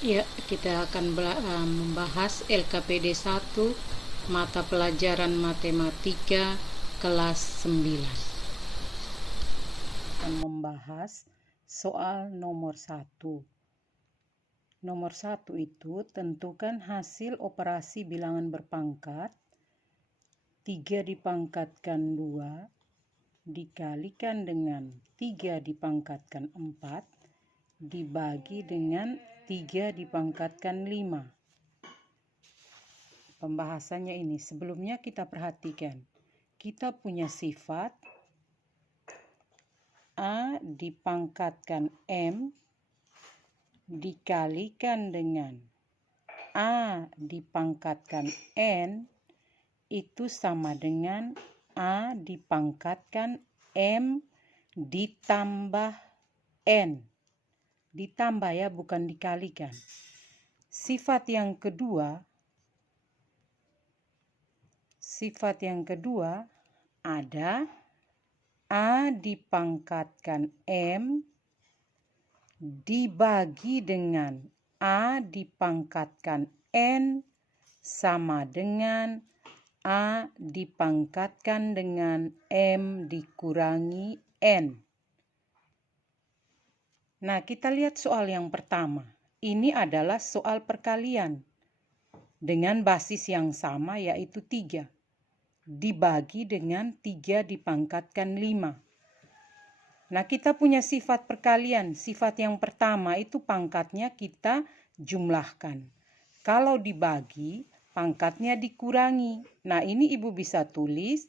Ya, kita akan membahas LKPD 1 mata pelajaran matematika kelas 9. Akan membahas soal nomor 1. Nomor 1 itu tentukan hasil operasi bilangan berpangkat 3 dipangkatkan 2 dikalikan dengan 3 dipangkatkan 4 dibagi dengan 3 dipangkatkan 5. Pembahasannya ini, sebelumnya kita perhatikan. Kita punya sifat A dipangkatkan M dikalikan dengan A dipangkatkan N itu sama dengan A dipangkatkan M ditambah N. Ditambah ya, bukan dikalikan. Sifat yang kedua ada A dipangkatkan M dibagi dengan A dipangkatkan N sama dengan A dipangkatkan dengan M dikurangi N. Nah, kita lihat soal yang pertama. Ini adalah soal perkalian dengan basis yang sama, yaitu 3. Dibagi dengan 3 dipangkatkan 5. Nah, kita punya sifat perkalian. Sifat yang pertama itu pangkatnya kita jumlahkan. Kalau dibagi, pangkatnya dikurangi. Nah, ini Ibu bisa tulis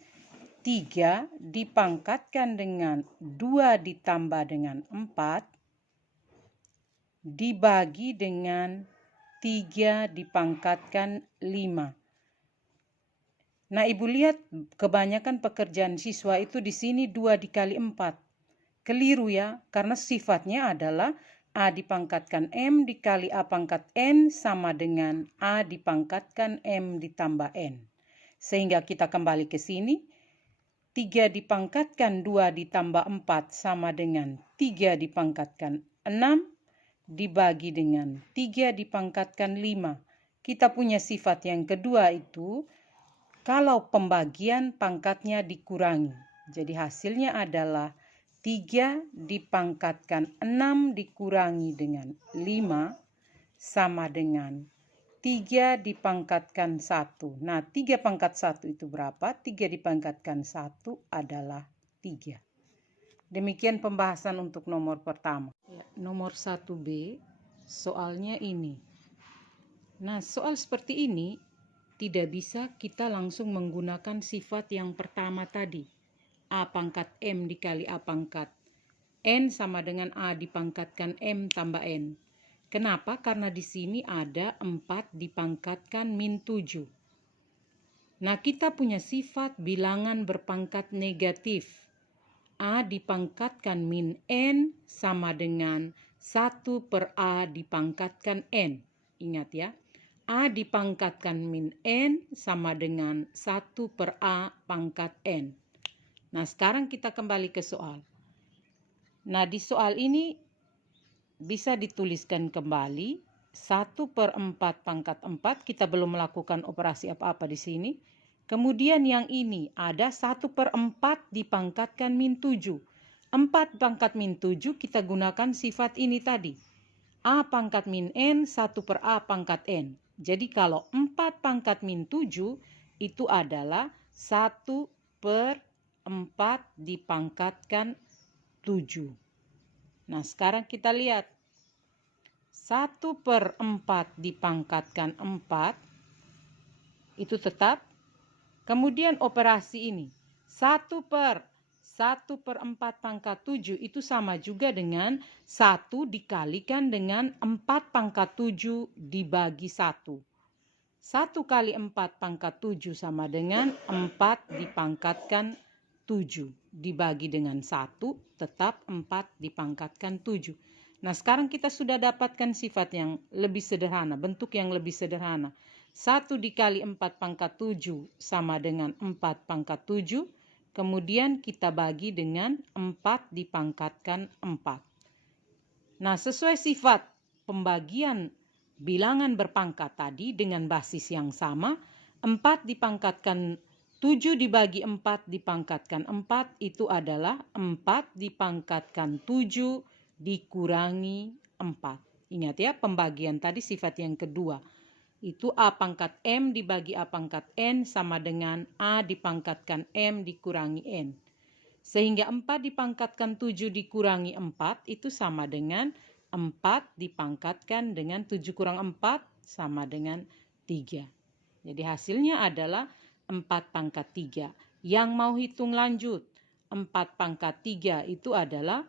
3 dipangkatkan dengan 2 ditambah dengan 4 dibagi dengan 3 dipangkatkan 5. Nah, Ibu lihat kebanyakan pekerjaan siswa itu di sini 2 dikali 4. Keliru ya, karena sifatnya adalah A dipangkatkan M dikali A pangkat N sama dengan A dipangkatkan M ditambah N. Sehingga kita kembali ke sini, 3 dipangkatkan 2 ditambah 4 sama dengan 3 dipangkatkan 6 dibagi dengan 3 dipangkatkan 5. Kita punya sifat yang kedua itu, kalau pembagian pangkatnya dikurangi. Jadi hasilnya adalah 3 dipangkatkan 6 dikurangi dengan 5 sama dengan 3 dipangkatkan 1. Nah, 3 pangkat 1 itu berapa? 3 dipangkatkan 1 adalah 3. Demikian pembahasan untuk nomor pertama. Nomor 1B, soalnya ini. Nah, soal seperti ini tidak bisa kita langsung menggunakan sifat yang pertama tadi. A pangkat M dikali A pangkat N sama dengan A dipangkatkan M tambah N. Kenapa? Karena di sini ada 4 dipangkatkan min 7. Nah, kita punya sifat bilangan berpangkat negatif. A dipangkatkan min N sama dengan 1 per A dipangkatkan N. Ingat ya, A dipangkatkan min N sama dengan 1 per A pangkat N. Nah, sekarang kita kembali ke soal. Nah, di soal ini bisa dituliskan kembali 1 per 4 pangkat 4. Kita belum melakukan operasi apa-apa di sini. Kemudian yang ini ada 1 per 4 dipangkatkan min 7. 4 pangkat min 7 kita gunakan sifat ini tadi. A pangkat min N 1 per A pangkat N. Jadi kalau 4 pangkat min 7 itu adalah 1 per 4 dipangkatkan 7. Nah, sekarang kita lihat. 1 per 4 dipangkatkan 4 itu tetap. Kemudian operasi ini 1 per 4 pangkat 7 itu sama juga dengan 1 dikalikan dengan 4 pangkat 7 dibagi 1. 1 kali 4 pangkat 7 sama dengan 4 dipangkatkan 7 dibagi dengan 1 tetap 4 dipangkatkan 7. Nah, sekarang kita sudah dapatkan sifat yang lebih sederhana, bentuk yang lebih sederhana. 1 dikali 4 pangkat 7 sama dengan 4 pangkat 7. Kemudian kita bagi dengan 4 dipangkatkan 4. Nah, sesuai sifat pembagian bilangan berpangkat tadi dengan basis yang sama. 4 dipangkatkan 7 dibagi 4 dipangkatkan 4 itu adalah 4 dipangkatkan 7 dikurangi 4. Ingat ya, pembagian tadi sifat yang kedua. Itu A pangkat M dibagi A pangkat N sama dengan A dipangkatkan M dikurangi N. Sehingga 4 dipangkatkan 7 dikurangi 4 itu sama dengan 4 dipangkatkan dengan 7 kurang 4 sama dengan 3. Jadi hasilnya adalah 4 pangkat 3. Yang mau hitung lanjut, 4 pangkat 3 itu adalah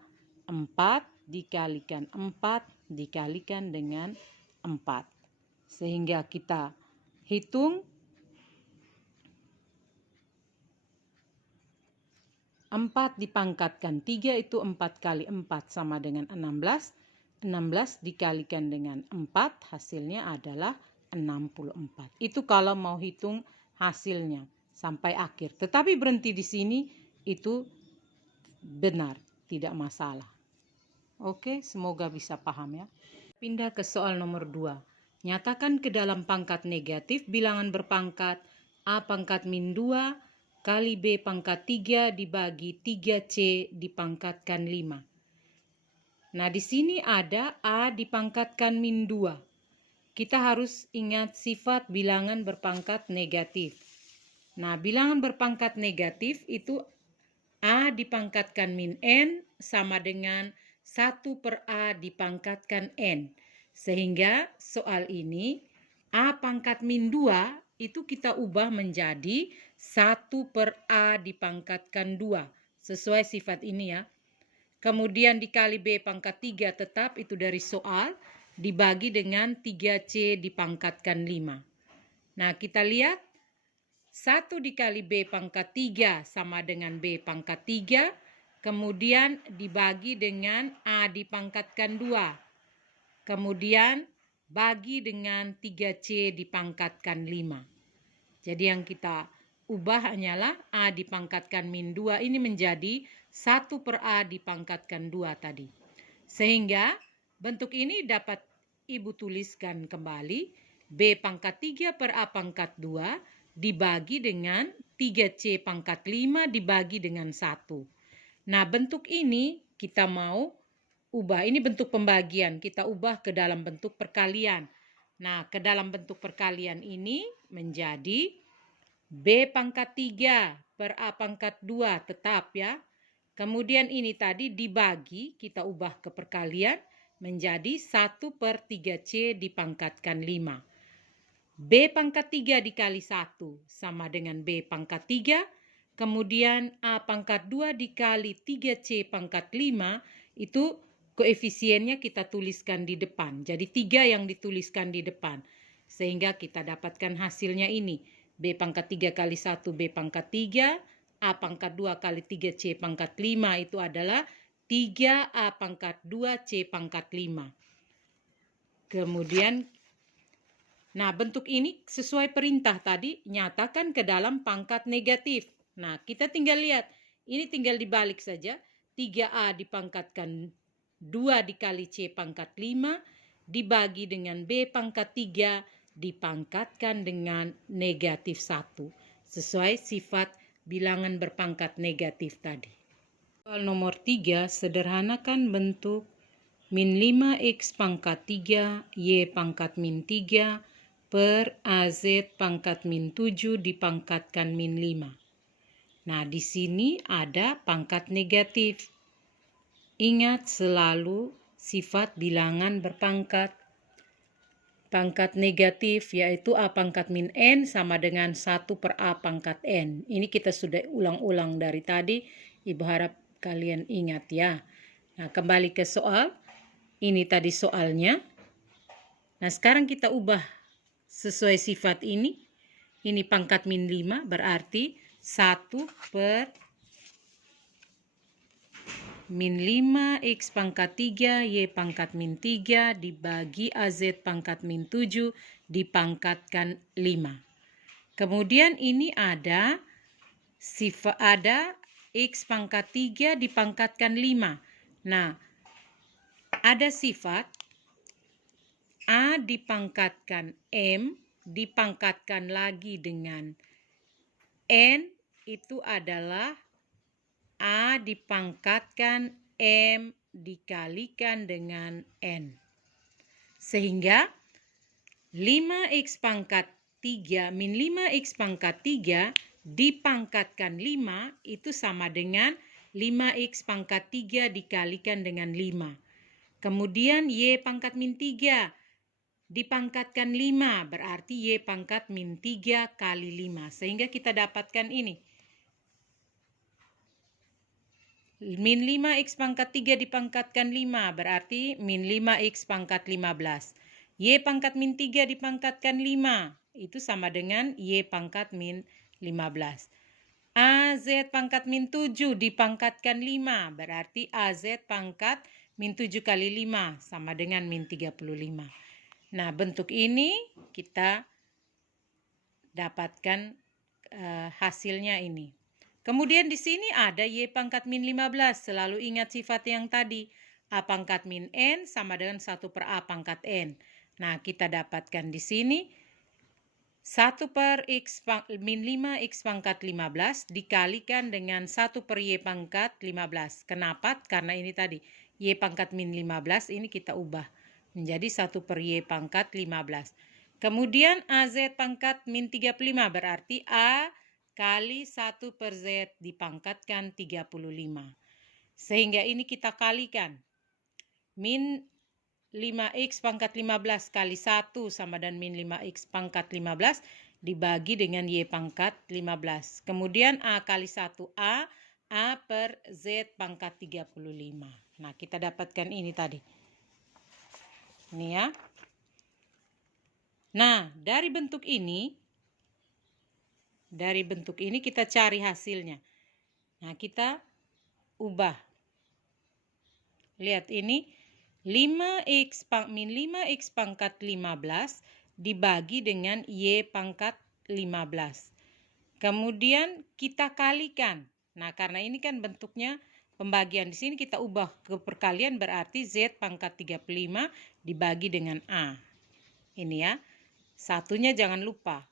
4 dikalikan 4 dikalikan dengan 4. Sehingga kita hitung 4 dipangkatkan 3 itu 4 kali 4 sama dengan 16. 16 dikalikan dengan 4 hasilnya adalah 64. Itu kalau mau hitung hasilnya sampai akhir. Tetapi berhenti di sini itu benar, tidak masalah. Oke, semoga bisa paham ya. Pindah ke soal nomor 2. Nyatakan ke dalam pangkat negatif bilangan berpangkat A pangkat min 2 kali B pangkat 3 dibagi 3C dipangkatkan 5. Nah, di sini ada A dipangkatkan min 2. Kita harus ingat sifat bilangan berpangkat negatif. Nah, bilangan berpangkat negatif itu A dipangkatkan min N sama dengan 1 per A dipangkatkan N. Sehingga soal ini A pangkat min 2 itu kita ubah menjadi 1 per A dipangkatkan 2. Sesuai sifat ini ya. Kemudian dikali B pangkat 3 tetap itu dari soal dibagi dengan 3C dipangkatkan 5. Nah, kita lihat 1 dikali B pangkat 3 sama dengan B pangkat 3. Kemudian dibagi dengan A dipangkatkan 2. Kemudian bagi dengan 3C dipangkatkan 5. Jadi yang kita ubah hanyalah A dipangkatkan min 2 ini menjadi 1 per A dipangkatkan 2 tadi. Sehingga bentuk ini dapat Ibu tuliskan kembali. B pangkat 3 per A pangkat 2 dibagi dengan 3C pangkat 5 dibagi dengan 1. Nah, bentuk ini kita mau ubah. Ini bentuk pembagian. Kita ubah ke dalam bentuk perkalian. Nah, ke dalam bentuk perkalian ini menjadi B pangkat 3 per A pangkat 2 tetap ya. Kemudian ini tadi dibagi, kita ubah ke perkalian menjadi 1 per 3C dipangkatkan 5. B pangkat 3 dikali 1 sama dengan B pangkat 3. Kemudian A pangkat 2 dikali 3C pangkat 5 itu koefisiennya kita tuliskan di depan. Jadi 3 yang dituliskan di depan. Sehingga kita dapatkan hasilnya ini. B pangkat 3 kali 1 B pangkat 3. A pangkat 2 kali 3C pangkat 5 itu adalah 3A pangkat 2C pangkat 5. Kemudian, nah bentuk ini sesuai perintah tadi, nyatakan ke dalam pangkat negatif. Nah, kita tinggal lihat. Ini tinggal dibalik saja. 3A dipangkatkan 2 dikali C pangkat 5 dibagi dengan B pangkat 3 dipangkatkan dengan negatif 1. Sesuai sifat bilangan berpangkat negatif tadi. Soal nomor 3, sederhanakan bentuk min 5X pangkat 3 Y pangkat min 3 per AZ pangkat min 7 dipangkatkan min 5. Nah, di sini ada pangkat negatif. Ingat selalu sifat bilangan berpangkat. Pangkat negatif yaitu A pangkat min N sama dengan 1 per A pangkat N. Ini kita sudah ulang-ulang dari tadi. Ibu harap kalian ingat ya. Nah, kembali ke soal. Ini tadi soalnya. Nah, sekarang kita ubah sesuai sifat ini. Ini pangkat min 5 berarti 1 per min 5X pangkat 3 Y pangkat min 3 dibagi AZ pangkat min 7 dipangkatkan 5. Kemudian ini ada sifat ada X pangkat 3 dipangkatkan 5. Nah, ada sifat A dipangkatkan M dipangkatkan lagi dengan N itu adalah A dipangkatkan M dikalikan dengan N. Sehingga 5x pangkat 3 min 5x pangkat 3 dipangkatkan 5 itu sama dengan 5x pangkat 3 dikalikan dengan 5. Kemudian Y pangkat min 3 dipangkatkan 5 berarti Y pangkat min 3 kali 5. Sehingga kita dapatkan ini. Min 5x pangkat 3 dipangkatkan 5 berarti min 5x pangkat 15. Y pangkat min 3 dipangkatkan 5 itu sama dengan Y pangkat min 15. AZ pangkat min 7 dipangkatkan 5 berarti AZ pangkat min 7 kali 5 sama dengan min 35. Nah, bentuk ini kita dapatkan hasilnya ini. Kemudian di sini ada Y pangkat min 15. Selalu ingat sifat yang tadi. A pangkat min N sama dengan 1 per A pangkat N. Nah, kita dapatkan di sini 1 per X min 5X pangkat 15 dikalikan dengan 1 per Y pangkat 15. Kenapa? Karena ini tadi. Y pangkat min 15 ini kita ubah menjadi 1 per Y pangkat 15. Kemudian AZ pangkat min 35 berarti A kali 1 per Z dipangkatkan 35. Sehingga ini kita kalikan. Min 5X pangkat 15 kali 1 sama dengan min 5X pangkat 15 dibagi dengan Y pangkat 15. Kemudian A kali 1A, A per Z pangkat 35. Nah, kita dapatkan ini tadi. Ini ya. Nah, dari bentuk ini kita cari hasilnya. Nah, kita ubah. Lihat ini 5x min 5x pangkat 15 dibagi dengan Y pangkat 15. Kemudian kita kalikan. Nah, karena ini kan bentuknya pembagian di sini kita ubah ke perkalian berarti Z pangkat 35 dibagi dengan A. Ini ya. Satunya jangan lupa.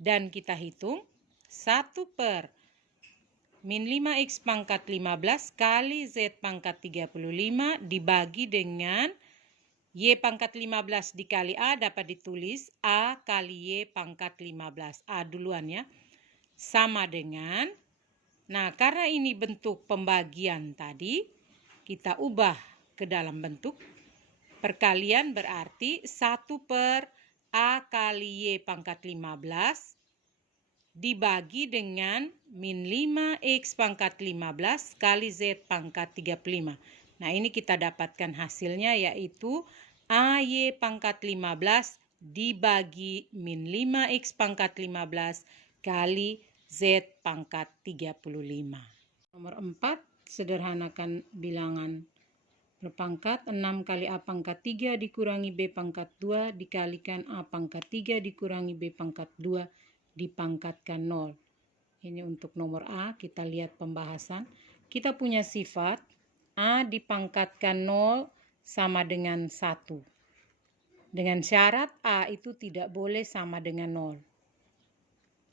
Dan kita hitung 1 per min 5X pangkat 15 kali Z pangkat 35 dibagi dengan Y pangkat 15 dikali A dapat ditulis A kali Y pangkat 15. A duluan ya. Sama dengan, nah karena ini bentuk pembagian tadi, kita ubah ke dalam bentuk perkalian berarti 1 per A kali Y pangkat 15 dibagi dengan min 5X pangkat 15 kali Z pangkat 35. Nah, ini kita dapatkan hasilnya yaitu AY pangkat 15 dibagi min 5X pangkat 15 kali Z pangkat 35. Nomor 4, sederhanakan bilangan berpangkat 6 kali A pangkat 3 dikurangi B pangkat 2 dikalikan A pangkat 3 dikurangi B pangkat 2 dipangkatkan 0. Ini untuk nomor A, kita lihat pembahasan. Kita punya sifat A dipangkatkan 0 sama dengan 1. Dengan syarat A itu tidak boleh sama dengan 0.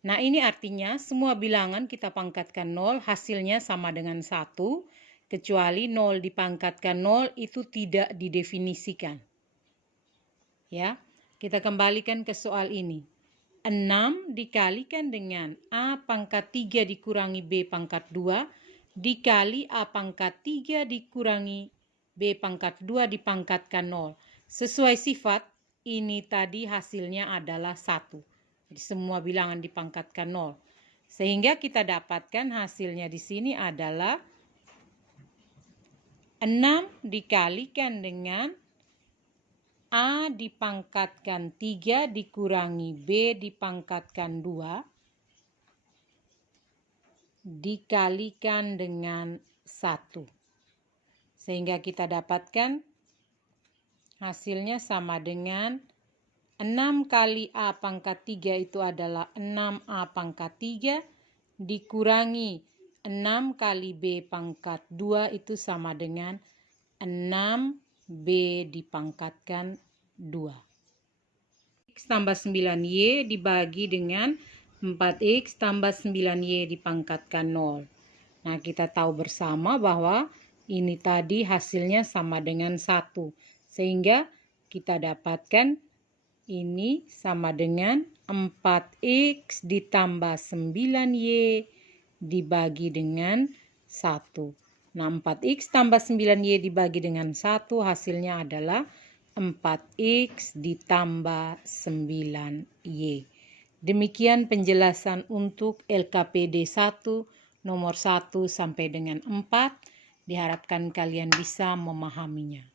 Nah, ini artinya semua bilangan kita pangkatkan 0, hasilnya sama dengan 1. Kecuali 0 dipangkatkan 0 itu tidak didefinisikan. Ya, kita kembalikan ke soal ini. 6 dikalikan dengan A pangkat 3 dikurangi B pangkat 2 dikali A pangkat 3 dikurangi B pangkat 2 dipangkatkan 0. Sesuai sifat, ini tadi hasilnya adalah 1. Jadi semua bilangan dipangkatkan 0. Sehingga kita dapatkan hasilnya di sini adalah 6 dikalikan dengan A dipangkatkan 3 dikurangi B dipangkatkan 2 dikalikan dengan 1. Sehingga kita dapatkan hasilnya sama dengan 6 kali A pangkat 3 itu adalah 6A pangkat 3 dikurangi 6 kali B pangkat 2 itu sama dengan 6 B dipangkatkan 2. X tambah 9Y dibagi dengan 4X tambah 9Y dipangkatkan 0. Nah, kita tahu bersama bahwa ini tadi hasilnya sama dengan 1. Sehingga kita dapatkan ini sama dengan 4X ditambah 9Y dibagi dengan 1. Nah, 4X tambah 9Y dibagi dengan 1 hasilnya adalah 4X ditambah 9Y. Demikian penjelasan untuk LKPD 1 nomor 1 sampai dengan 4. Diharapkan kalian bisa memahaminya.